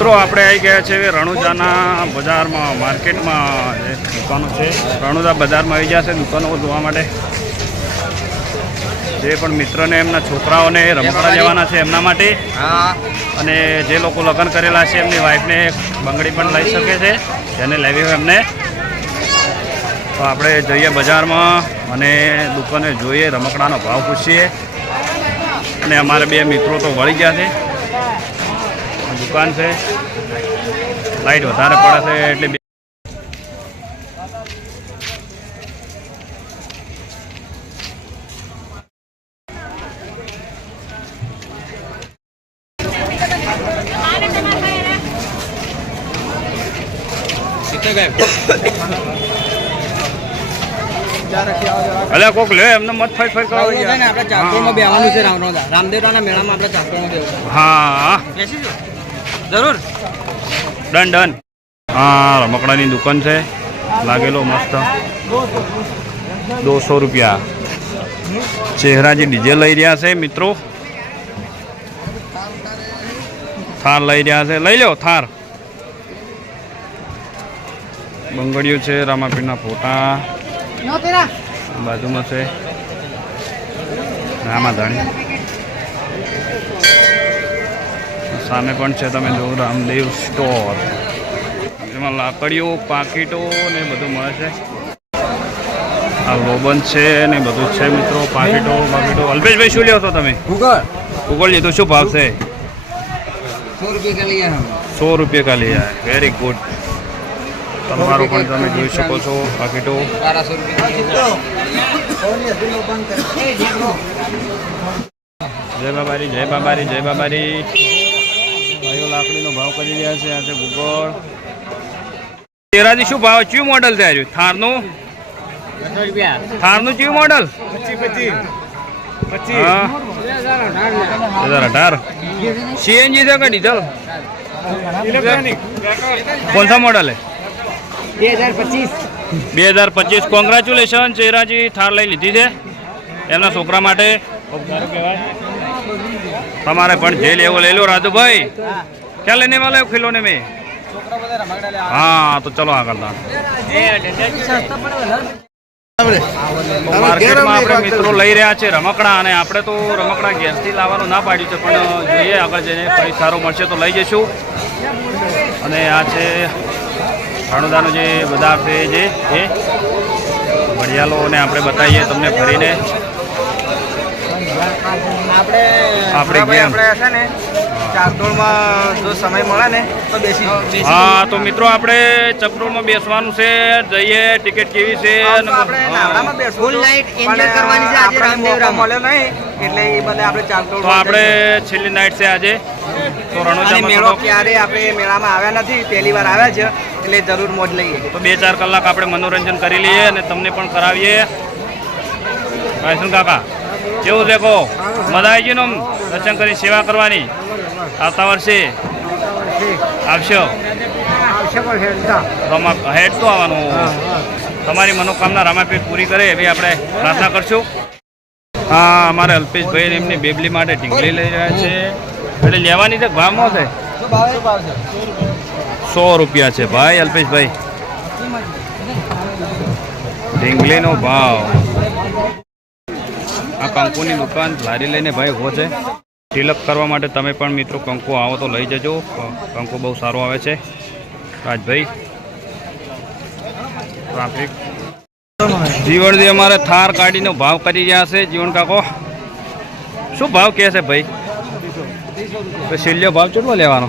મિત્રો આપણે આવી ગયા છે રણુજાના બજારમાં, માર્કેટમાં જે દુકાનો છે રણુજા બજારમાં આવી ગયા છે દુકાનો જોવા માટે. જે પણ મિત્રને એમના છોકરાઓને રમકડા લેવાના છે એમના માટે, અને જે લોકો લગ્ન કરેલા છે એમની વાઈફને બંગડી પણ લઈ શકે છે, જેને લેવી હોય એમને. તો આપણે જઈએ બજારમાં અને દુકાને જોઈએ, રમકડાનો ભાવ પૂછીએ. અને અમારે બે મિત્રો તો વળી ગયા છે. દુકાન છે, લાઈટ વધારે પડે છે એટલે અલ્યા કોક લે એમને મત ફાઈ ફાઈ કરવા છે ને. આપણે ચાકરમાં બેવાનું છે રામદેવરાના મેળામાં. આપણે ચાકરમાં બેવાનું. હા જરૂર. Done done. હા, રમકડાની દુકાન છે, લાગેલો મસ્ત. 200 રૂપિયા. ચહેરાજી ડીજે લઈ રહ્યા છે મિત્રો, થાર લઈ રહ્યા છે, લઈ લો થાર. બંગડીઓ છે, રામાપીરના ફોટા બાજુમાં છે, રામાધાણી સામે પણ છે. તમે જો રામદેવ સ્ટોર, એમાં લાકડીઓ, પાકીટો ને બધું મળે છે. આ લોબન છે ને બધું છે મિત્રો, પાકીટો. અલ્પેશભાઈ શું લ્યો છો તમે? ઉગળ લીધું, શું ભાવ છે? 100 રૂપિયા કા લિયા. Very good. તમારો પણ તમે જોઈ શકો છો પાકીટો. જય બાબારી, જય બાબારી, જય બાબારી. ભાઈઓ લાકડીનો ભાવ કરી રહ્યા છે. આ છે ભૂગોળ. તેરાજી શું ભાવ? કયું મોડલ છે આવ્યું? થારનું? થારનું કયું મોડલ? 2018. सीएनजी છે કે ડીઝલ? कौन सा मॉडल है? 2025. કોંગ્રેચ્યુલેશન. ચેરાજી થાર લઈ લીધી છે એમના છોકરા માટે. તમારે પણ જે લેવો લઈ લો રાજુભાઈ. ક્યાં લેને વાલે હો ખિલોને में? हाँ तो चलो આગળ માર્કેટમાં આપણે મિત્રો લઈ રહ્યા છે રમકડા, અને આપણે તો રમકડા ઘેરથી લાવવાનું ના પાડ્યું છે, પણ જોઈએ આગળ જઈને કંઈ સારું મળશે તો લઈ જઈશું. અને આ છે રણુદાનું જે બજાર છે, જે એ ઘડિયાળોને આપણે બતાવીએ તમને ફરીને. આપણે ગેમ ચાકડોળમાં જો સમય મળે ને તો બેસી. હા તો મિત્રો આપણે ચકડોળમાં બેસવાનું છે. જઈએ, ટિકિટ કેવી છે? ફૂલ નાઈટ એન્જોય કરવાની છે આજે. રામદેવરા મળ્યો નહીં એટલે એ બધે આપણે ચાકડોળ. તો આપણે છેલ્લી નાઈટ છે આજે. તો રણુજામાં મેળો ક્યારે આપણે મેળામાં આવ્યા નથી, પહેલી વાર આવ્યા છે એટલે જરૂર મોજ લઈએ. તો 2-4 કલાક આપણે મનોરંજન કરી લઈએ અને તમને પણ કરાવીએ. ભાઈસન કાકા કેવું છે કહો? મજા આવી ગઈ ને દર્શન કરી સેવા કરવાની? આવતા વર્ષે આવશો? હેડ તો આવવાનું. તમારી મનોકામના રામાપીર પૂરી કરે એવી આપણે પ્રાર્થના કરશું. હા, અમારે અલ્પેશભાઈ એમની બેબલી માટે ઢીંગલી લઈ રહ્યા છે. એટલે લેવાની છે. ભાવમાં છે 100 રૂપિયા છે ભાઈ અલ્પેશભાઈ. ઢીંગલીનો ભાવ. આ કંકુની દુકાન લારી લઈને ભાઈ ઉભો છે. તિલક કરવા માટે તમે પણ મિત્રો કંકુ આવો તો લઈ જજો. કંકુ બહુ સારું આવે છે. રાજભાઈ ટ્રાફિક. જીવણજી અમારે થાર કાઢીનો ભાવ કરી રહ્યા છે. જીવણ કાકો શું ભાવ કહે છે ભાઈ? છેલ્લો ભાવ કેટલો લેવાનો?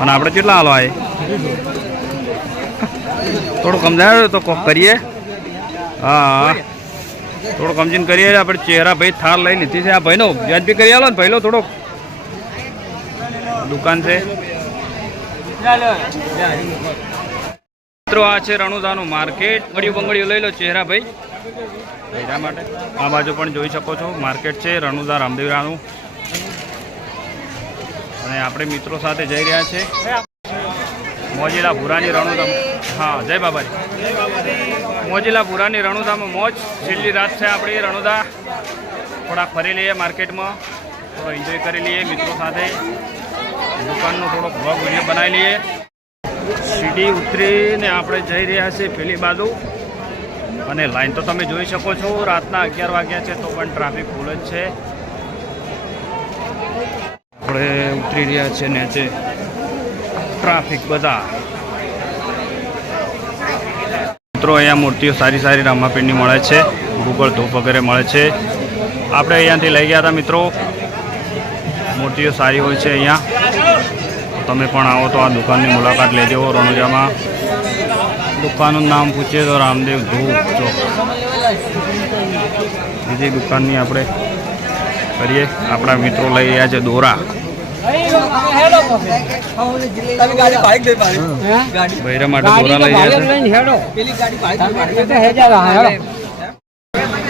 અને આપણે કેટલા હાલો આવે? થોડું સમજાય તો કોક કરીએ. હા, થોડું સમજીને કરીએ. આપણે ચહેરા ભાઈ થાર લઈ લીધી છે. આ ભાઈનો વ્યાજ બી કરી આલો ને ભાઈલો થોડોક. દુકાન છે મિત્રો. આ છે રણુદાનું માર્કેટ. બંગડીઓ લઈ લો ચહેરા ભાઈ એના માટે. આ બાજુ પણ જોઈ શકો છો માર્કેટ છે રણુદા રામદેવરાનું. અને આપણે મિત્રો સાથે જઈ રહ્યા છે મોજીલા ભૂરાની રણુદા. હા, જય બાબાજી. મોજીલા ભૂરાની રણુદામાં મોજ. છેલ્લી રાત છે આપણી રણુદા. થોડા ફરી લઈએ માર્કેટમાં, થોડો એન્જોય કરી લઈએ મિત્રો સાથે. દુકાનનો થોડોક વ્લોગ વિડીયો બનાવી લઈએ. સીડી ઉતરીને આપણે જઈ રહ્યા છીએ પેલી બાજુ, અને લાઈન તો તમે જોઈ શકો છો. રાતના 11 વાગ્યા છે તો પણ ટ્રાફિક ફૂલ જ છે. આપણે ઉતરી રહ્યા છીએ નીચે, ટ્રાફિક બધા. મિત્રો અહીંયા મૂર્તિઓ સારી સારી રામાપીરની મળે છે, ગૂગળ ધૂપ વગેરે મળે છે. આપણે અહીંયાથી લઈ ગયા હતા મિત્રો. મૂર્તિઓ સારી હોય છે અહીંયા. તમે પણ આવો તો આ દુકાનની મુલાકાત લેજો. રણુજામાં દુકાનનું નામ પૂછીએ તો રામદેવ ધૂપ ચોક. બીજી દુકાનની આપણે કરીએ. આપણા મિત્રો લઈ રહ્યા છે દોરા. બૈરા માટે દોરા લઈ રહ્યા છે.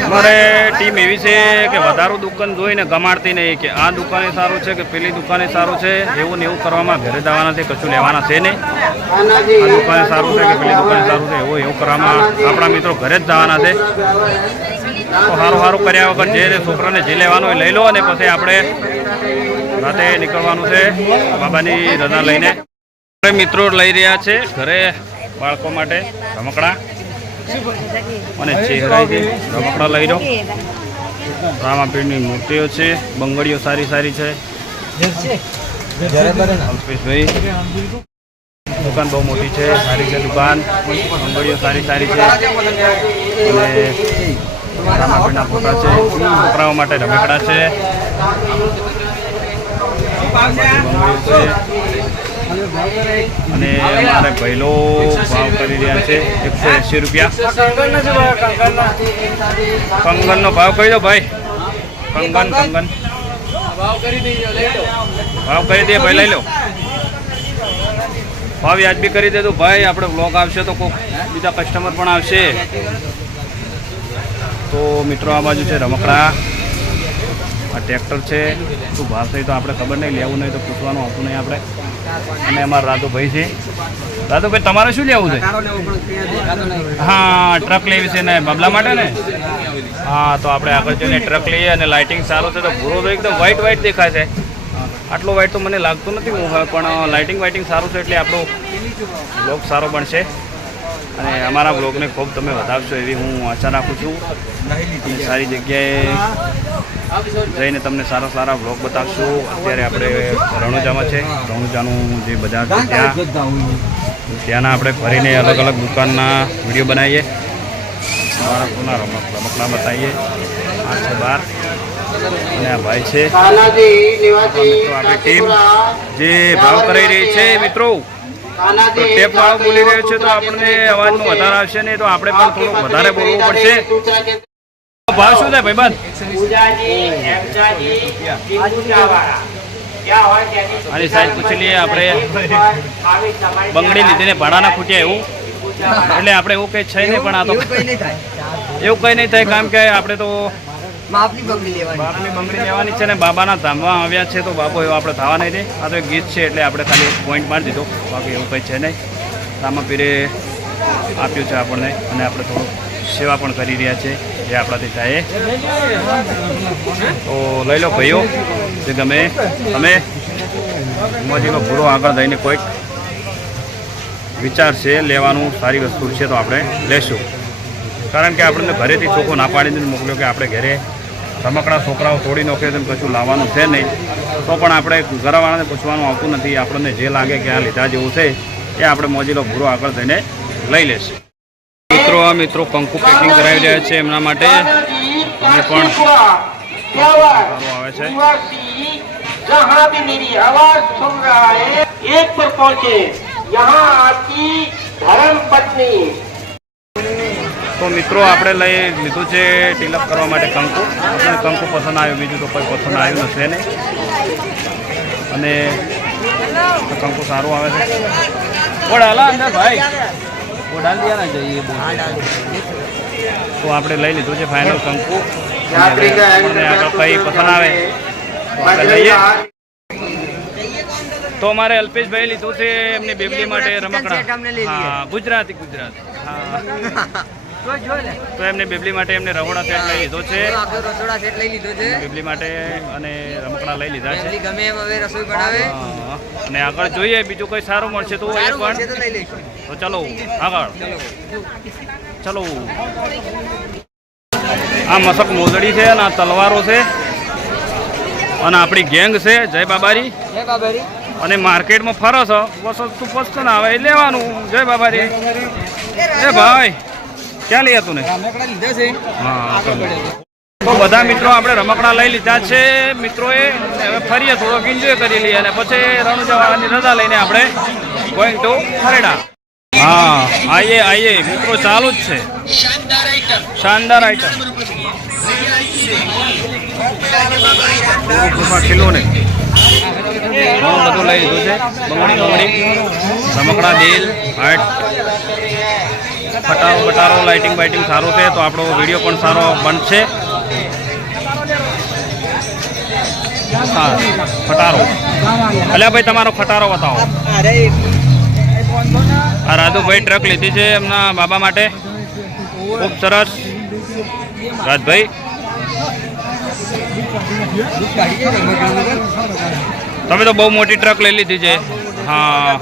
અમારે ટીમ એવી છે કે વધારે દુકાન જોઈને ગમાડતી નહીં કે આ દુકાને સારું છે કે પેલી દુકાને સારું છે, એવું ને એવું કરવામાં ઘરે જવાના છે, કશું લેવાના છે નહીં. આ દુકાને સારું છે કે પેલી દુકાને સારું છે એવું કરવામાં આપણા મિત્રો ઘરે જ જવાના છે. તો સારું કર્યા વગર જે છોકરાને જે લેવાનું હોય લઈ લો, અને પછી આપણે રાતે નીકળવાનું છે બાબાની રજા લઈને. આપણે મિત્રો લઈ રહ્યા છે ઘરે બાળકો માટે રમકડા અને ચહેરાથી રમકડા લઈ લો. રામાપીરની મૂર્તિઓ છે, બંગડીઓ સારી સારી છે. અલ્પેશભાઈ દુકાન બહુ મોટી છે, સારી છે દુકાન. બંગડીઓ સારી સારી છે, અને રામાપીરના ફોટા છે. છોકરાઓ માટે રમકડા છે, અને અમારે પહેલો ભાવ કરી રહ્યા છે 180 રૂપિયા. કંગનનો ભાવ કહી દો ભાઈ. કંગન ભાવ કરી દઈએ ભાઈ, લઈ લો. ભાવ વ્યાજબી કરી દે તો ભાઈ, આપણે વ્લોગ આવશે તો કોઈક બીજા કસ્ટમર પણ આવશે. તો મિત્રો આ બાજુ છે રમકડા, આ ટ્રેક્ટર છે. શું ભાવ છે તો આપણે ખબર નહીં, લેવું નહીં તો પૂછવાનું આવતું નહીં આપણે. અને અમારા રાધુભાઈ છે. રાધુભાઈ તમારે શું લેવું છે? હા, ટ્રક લેવી છે ને બબલા માટે ને? હા, તો આપણે આગળ જઈને ટ્રક લઈએ. અને લાઇટિંગ સારું છે તો ભૂરો તો એકદમ વ્હાઇટ દેખાય છે. આટલો વ્હાઇટ તો મને લાગતું નથી, પણ લાઇટિંગ સારું છે એટલે આપણો બ્લોગ સારો બનશે. અને અમારા બ્લોગને ખૂબ તમે વધારશો એવી હું આશા રાખું છું. સારી જગ્યાએ જઈને તમને સારા બ્લોગ બતાવશું. અત્યારે આપણે રણુજામાં છે. રણુજાનું જે બજાર છે ત્યાંના આપણે ફરીને અલગ અલગ દુકાનના વિડીયો બનાવીએ, બાળકોના રમકડા બતાવીએ. આ છે બાર, અને આ ભાઈ છે. આપણી ટીમ જે ભાવ કરાઈ રહી છે મિત્રો, તો ટેપ વાળો બોલી રહ્યો છે તો આપણને અવાજમાં વધારે આવશે નહીં, તો આપણે પણ થોડુંક વધારે બોલવું પડશે. ભાવ શું થાય ભાઈબંધ? આની સાઈઝ પૂછી લઈએ આપણે. બંગડી લીધીને ભાડાના ખૂટ્યા એવું, એટલે આપણે એવું કંઈ છે નહીં. પણ આ તો એવું કંઈ નહીં થાય, કારણ કે આપણે તો બાપની બંગડી લેવાની છે ને બાબાના ધામમાં આવ્યા છે, તો બાબો એવો આપણે થવા નહીં દે. આ તો એક ગીત છે એટલે આપણે ખાલી પોઈન્ટ મારી દીધો, બાકી એવું કંઈ છે નહીં. રામાપીરે આપ્યું છે આપણને, અને આપણે થોડુંક સેવા પણ કરી રહ્યા છે જે આપણાથી થાય. તો લઈ લો ભાઈઓ, જે ગમે તમે. મોજીનો પૂરો આગળ જઈને કોઈક વિચાર છે લેવાનું, સારી વસ્તુ છે તો આપણે લેશું. કારણ કે આપણને ઘરેથી ચોખ્ખો ના પાડીને મોકલ્યો કે આપણે ઘરે રમકડા છોકરાઓ તોડી નાખે તેમ કશું લાવવાનું છે નહીં, તો પણ આપણે ઘરવાળાને પૂછવાનું આવતું નથી. આપણને જે લાગે કે આ લીધા જેવું છે એ આપણે મોજીલો ભૂરો આગળ જઈને લઈ લેશે. મિત્રો કંકુ પેકિંગ કરાવી રહ્યા છે એમના માટે. અમે પણ સારું આવે છે. તો મિત્રો આપણે લઈ લીધું છે તિલક કરવા માટે કંકુ. આપણને કંકુ પસંદ આવ્યું, બીજું તો કોઈ પસંદ આવ્યું નથી ને. અને કંકુ સારું આવે છે. ઓડાલા અંદર ભાઈ, ઓડાલ દિયા ના જઈએ. તો આપણે લઈ લીધું છે ફાઇનલ કંકુ. આગળ કઈ પસંદ આવે તો આપણે લઈએ. તો અમારે અલ્પેશભાઈ લીધું છે એમની બેબલી માટે રમકડા. હા, ગુજરાતી. હા, તો એમને બેબલી માટે એમને રહોડા સેટ લઈ લીધો છે, રસોડા સેટ લઈ લીધો છે બેબલી માટે અને રમકડા લઈ લીધા છે. બેબલી ગમે એમ હવે રસોઈ બનાવે. હા. અને આગળ જોઈએ બીજું કોઈ સારું મળશે તો એ સારું મળશે પણ તો લઈ લઈશું. તો ચલો આગળ ચલો. આ મસક મોજડી છે અને આ તલવારો છે અને આપણી ગેંગ છે જય બાબારી. જય બાબારી. અને માર્કેટમાં ફરો છો વસ્તુ પસંદ આવે એ લેવાનું. જય બાબારી. એ ભાઈ ક્યાં લઈ હતું ને? હા તો બધા મિત્રો આપણે રમકડા લઈ લીધા છે મિત્રોએ. હવે ફરીએ થોડોક એન્જોય કરી લઈએ અને પછી રણુજાવાની રજા લઈને આપણે ગોઈંગ ટુ ખરેડા. હા આઈએ આઈએ મિત્રો ચાલુ જ છે. શાનદાર આઈટમ કિલો ને ઘણું બધું લઈ લીધું છે. બંગડી રમકડા દિલ હાર્ટ ફટારો બટારો લાઇટિંગ બાઇટિંગ સારું છે તો આપણો વિડીયો પણ સારો બનશે. ફટારો અલ્યા ભાઈ તમારો ફટારો બતાવો. આ રાધુભાઈ ટ્રક લીધી છે એમના બાબા માટે. ખૂબ સરસ રાજભાઈ. તમે તો બહુ મોટી ટ્રક લઈ લીધી છે. હા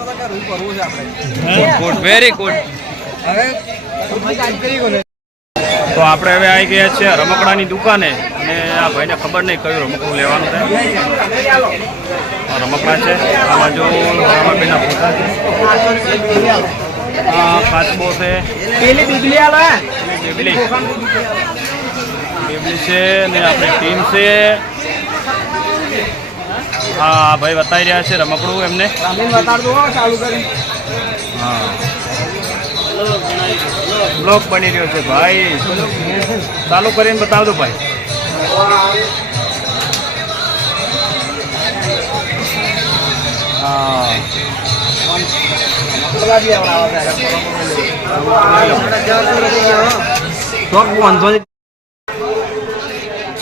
ગુડ વેરી ગુડ. તો આપણે હવે આવી ગયા છીએ રમકડાની દુકાને અને આ ભાઈને ખબર નહીં કયું રમકડું લેવાનું છે. રમકડા છે આ બાજુ રામાબેનના ફોટા છે. હા કાચબો છે. બેબલી છે ને આપણી ટીમ છે. હા ભાઈ બતાવી રહ્યા છે રમકડું એમને. હા બ્લોગ બની રહ્યો છે ભાઈ. ચાલુ કરીને બતાવજો ભાઈ. હા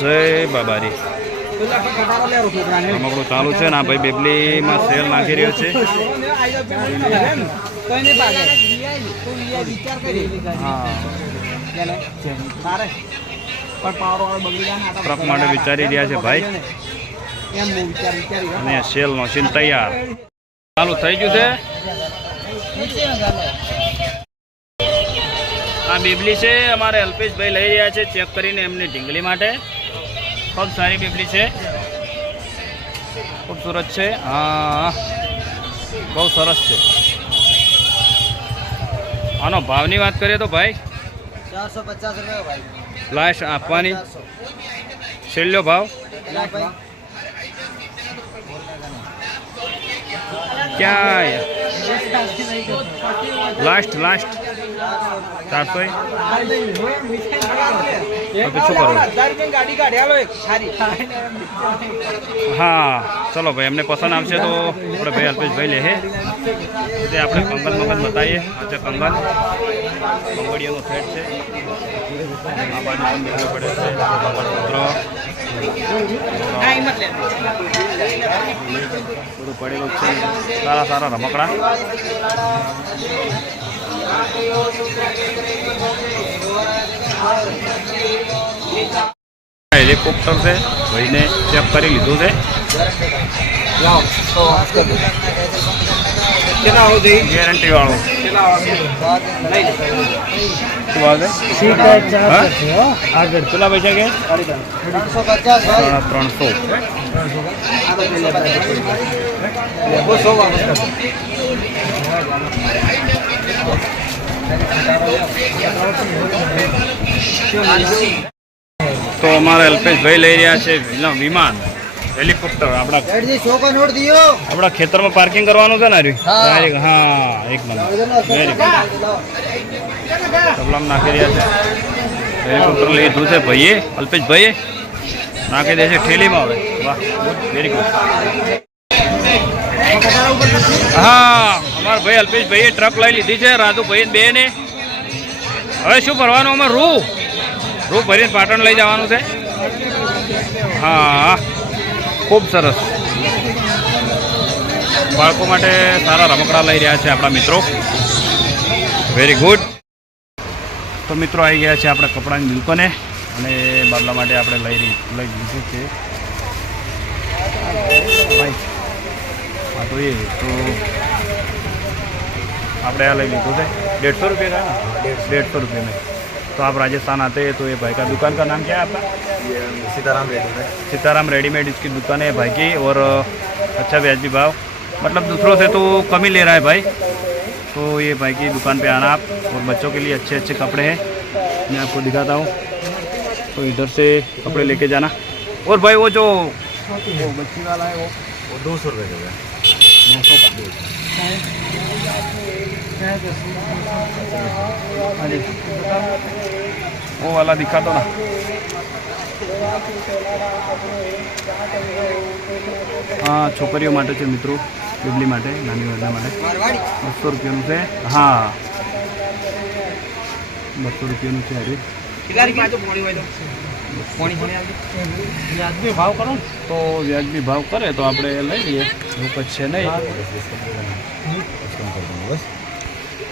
જય બાબારી. રમકડું ચાલુ છે ને આ ભાઈ બેબલીમાં સેલ નાખી રહ્યો છે. ટ્રક માટે વિચારી રહ્યા છે ભાઈ અને સેલ નો સીન તૈયાર ચાલુ થઈ ગયું છે. આ બેબલી છે અમારે અલ્પેશભાઈ લઈ રહ્યા છે ચેક કરીને એમની ઢીંગલી માટે. ખૂબ સારી બેબલી છે, ખૂબસૂરત છે. હા બહુ સરસ છે. આનો ભાવની વાત કરીએ તો ભાઈ 450 રૂપિયા ભાઈ. લાસ્ટ આપવાની છેલ્લો ભાવ ક્યાં લાસ્ટ 400. શું કરવું? હા ચલો ભાઈ એમને પસંદ આવશે તો આપણે ભાઈ અલ્પેશભાઈ લે તે આપણે કંગન મંગન બતાવીએ. આજે કંગન બંગડીઓનો સેટ છે. આ બાજુ પણ બીજો પડે છે મંગળસૂત્ર બધું પડેલું છે. સારા રમકડા. હેલિકોપ્ટર છે ભાઈને ચેક કરી લીધું છે. ગેરંટી વાળું કેટલા પૈસા કે 350. તો અમારા અલ્પેશભાઈ લઈ રહ્યા છે વિમાન હેલિકોપ્ટર. આપણા ખેતરમાં પાર્કિંગ કરવાનું છે ને. હા એક નંબર વેરી ગુડ. પ્રોબ્લેમ નાખી રહ્યા છે. હેલિકોપ્ટર લીધું છે ભાઈએ અલ્પેશભાઈએ નાખી દે છે ઠેલીમાં. હવે વાહ વેરી ગુડ. હા અમારા ભાઈ અલ્પેશભાઈએ ટ્રક લઈ લીધી છે રાજુભાઈ બે ને. હવે શું ભરવાનું અમે રૂ ભરીને પાટણ લઈ જવાનું છે. હા ખૂબ સરસ. બાળકો માટે સારા રમકડા લઈ રહ્યા છે આપણા મિત્રો. Very good. તો મિત્રો આવી ગયા છે આપણે કપડાની દુકાને અને બાબલા માટે આપણે લઈ લીધું છે ભાઈ. હા તો એ તો આપણે આ લઈ લીધું છે 150 रुपये का ना 150 रुपये में. तो आप राजस्थान आते हैं तो ये भाई का दुकान का नाम क्या है आपका? सीताराम रेडीमेड इसकी दुकान है भाई की. और अच्छा व्याजबी भाव, मतलब दूसरों से तो कम ही ले रहा है भाई. तो ये भाई की दुकान पे आना आप. और बच्चों के लिए अच्छे अच्छे कपड़े हैं, मैं आपको दिखाता हूँ. तो इधर से कपड़े लेके जाना. और भाई वो जो वो बच्ची वाला है वो 200 रुपये का 200 का. हाँ जी, वो वाला दिखा दो ना. हाँ छोकरीओ माटे છે મિત્રો, બિબલી માટે, નાની વરના માટે 200 રૂપિયાનું છે. હા 200 રૂપિયાનું છે. હજી વ્યાજબી ભાવ કરો તો વ્યાજબી ભાવ કરે તો આપણે લઈ લઈએ, એવું કચ્છ છે નહીં.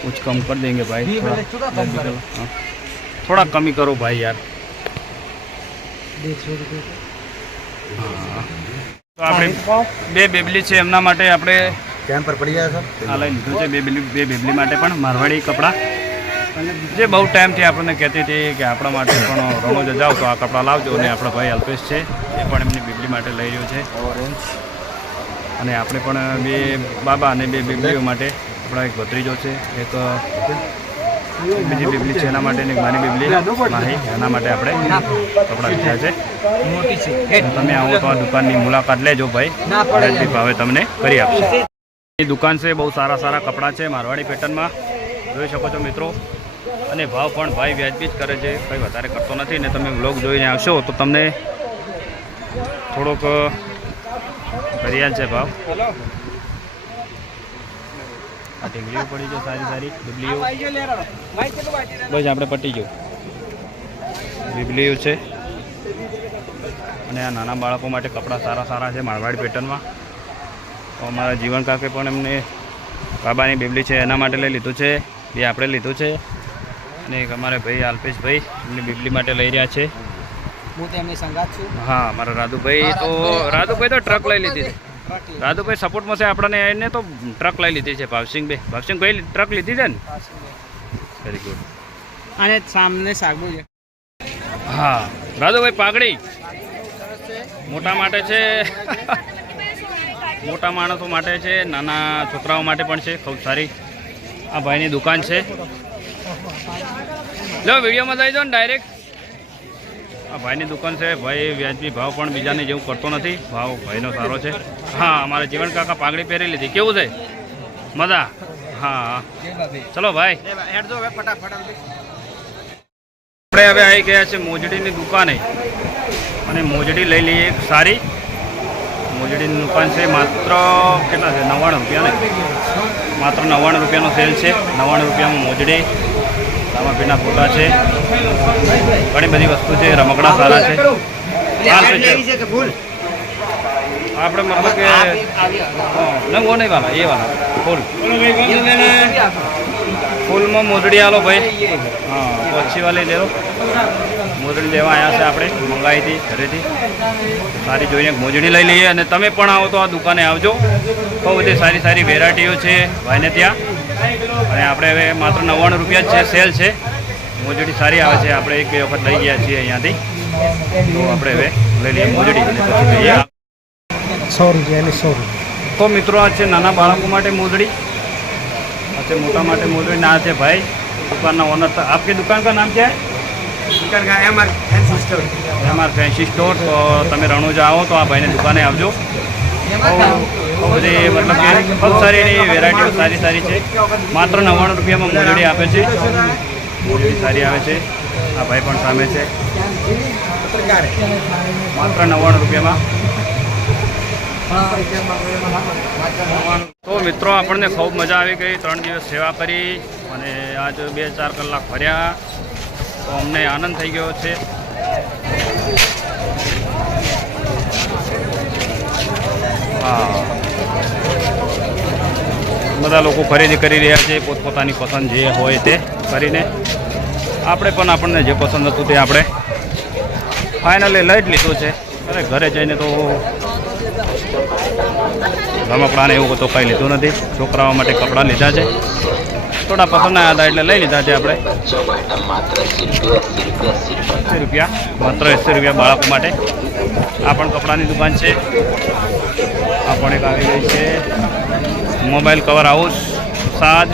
कुछ कम कर देंगे भाई, थोड़ा कमी करो भाई यार. તો આપણે બે બેબલી છે એમના માટે આપણે कैंप पर पड़ी जाए આ લઈ લીધું છે. બે બેબલી માટે પણ મારવાડી કપડાં, જે બહુ ટાઈમથી આપણને કહેતી હતી કે આપણા માટે પણ રણોજ જાઓ તો આ કપડાં લાવજો. અને આપણા ભાઈ અલ્પેશ છે એ પણ એમની બેબલી માટે લઈ રહ્યો છે. અને આપણે પણ બે બાબા અને બે બેબલીઓ માટે આપણા એક ભત્રીજો છે, એક બીજી બેબલી છે એના માટે, એક નાની બેબલી માહી એના માટે આપણે કપડાં લીધા છે. તમે આવો તો આ દુકાનની મુલાકાત લેજો ભાઈ, વ્યાજબી ભાવે તમને કરી આપશે. એ દુકાન છે, બહુ સારા સારા કપડાં છે મારવાડી પેટર્નમાં, જોઈ શકો છો મિત્રો. અને ભાવ પણ ભાઈ વ્યાજબી જ કરે છે, કંઈ વધારે કરતો નથી. ને તમે વ્લોગ જોઈને આવશો તો તમને થોડોક કરી છે ભાવ. આ ઢીંગલીઓ પડી છે સારી સારી બીબલીઓ, બસ આપણે પટી ગયું. બીબલીઓ છે અને આ નાના બાળકો માટે કપડાં સારા સારા છે મારવાડી પેટર્નમાં. તો અમારા જીવન કાકે પણ એમને બાબાની બીબલી છે એના માટે લઈ લીધું છે, એ આપણે લીધું છે. અને એક અમારે ભાઈ અલ્પેશભાઈ એમની બીબલી માટે લઈ રહ્યા છે. હું તો એમની સંગાત છું. હા મારા રાધુભાઈ તો ટ્રક લઈ લીધી છે. રાધુભાઈ સપોર્ટમાં છે આપણને, એને તો ટ્રક લઈ લીધી છે. ભાવસિંહભાઈ ટ્રક લીધી છે ને, વેરી ગુડ. અને સામને સાગુ છે. હા રાધુભાઈ પાઘડી મોટા માટે છે, મોટા માણસો માટે છે, નાના છોકરાઓ માટે પણ છે, ખૂબ સારી. આ ભાઈની દુકાન છે. લો વિડીયોમાં જઈ જાઓ ને ડાયરેક્ટ. આ ભાઈની દુકાન છે. ભાઈ વ્યાજબી ભાવ પણ બીજાને જેવું કરતો નથી, ભાવ ભાઈનો સારો છે. હા અમારે જીવન કાકા પાઘડી પહેરી લીધી, કેવું છે મજા? હા ચલો ભાઈ આપણે હવે આવી ગયા છે મોજડીની દુકાને, અને મોજડી લઈ લઈએ એક સારી. મોજડીની દુકાન છે, માત્ર કેટલા છે? 99 રૂપિયા ને, માત્ર 99 રૂપિયાનો સેલ છે. 99 રૂપિયામાં મોજડી, રામાપીના ફોટા છે, ઘણી બધી વસ્તુ છે, રમકડા સારા છે. આપણે મતલબ કે નહીં વો નહીં વાલા, એ વાલા ફૂલ ફૂલમાં મોજડી આલો ભાઈ. હા તો अच्छी वाली ले लो. મોજડી લેવા આવ્યા છે આપણે, મંગાવી હતી ઘરેથી. સારી જોઈને મોજડી લઈ લઈએ. અને તમે પણ આવો તો આ દુકાને આવજો, બહુ બધી સારી સારી વેરાયટીઓ છે ભાઈને ત્યાં. અને આપણે હવે માત્ર 99 રૂપિયા જ છે, સેલ છે. મોજડી સારી આવે છે, આપણે એક બે વખત લઈ ગયા છીએ અહીંયાથી. તો આપણે હવે લઈ લઈએ મોજડી અને પછી જઈએ. 100 રૂપિયા 100. તો મિત્રો આ છે નાના બાળકો માટે મોજડી, આ છે મોટા માટે મોજડી. ના છે ભાઈ દુકાનના ઓનર. આપકી દુકાન કા નામ क्या है? દુકાન કા MR fancy store. MR fancy store. તો તમે રણોજા આવો તો આ ભાઈની દુકાને આવજો. બહુ બધી મતલબ કે ખૂબ સારી એની વેરાયટીઓ સારી સારી છે. માત્ર 99 રૂપિયામાં મોજડી આપે છે, મોજડી સારી આવે છે. આ ભાઈ પણ સામે છે, માત્ર 99 રૂપિયામાં. તો મિત્રો આપણને ખૂબ મજા આવી ગઈ. 3 દિવસ સેવા કરી અને આજ 2-4 કલાક ફર્યા, તો અમને આનંદ થઈ ગયો છે. હા બધા લોકો ખરીદી કરી રહ્યા છે, પોતપોતાની પસંદ જે હોય તે કરીને. આપણે પણ આપણને જે પસંદ હતું તે આપણે ફાઇનલી લઈ જ લીધું છે. અરે ઘરે જઈને તો રમકડાને એવું તો કંઈ લીધું નથી. છોકરાઓ માટે કપડાં લીધા છે, થોડા પસંદ આવ્યા હતા એટલે લઈ લીધા છે આપણે. 80 રૂપિયા, માત્ર 80 રૂપિયા બાળકો માટે. આ પણ કપડાની દુકાન છે. આ પણ એક આવી ગઈ છે મોબાઈલ કવર હાઉસ સાજ,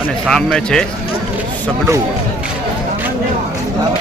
અને સામે છે સગડું.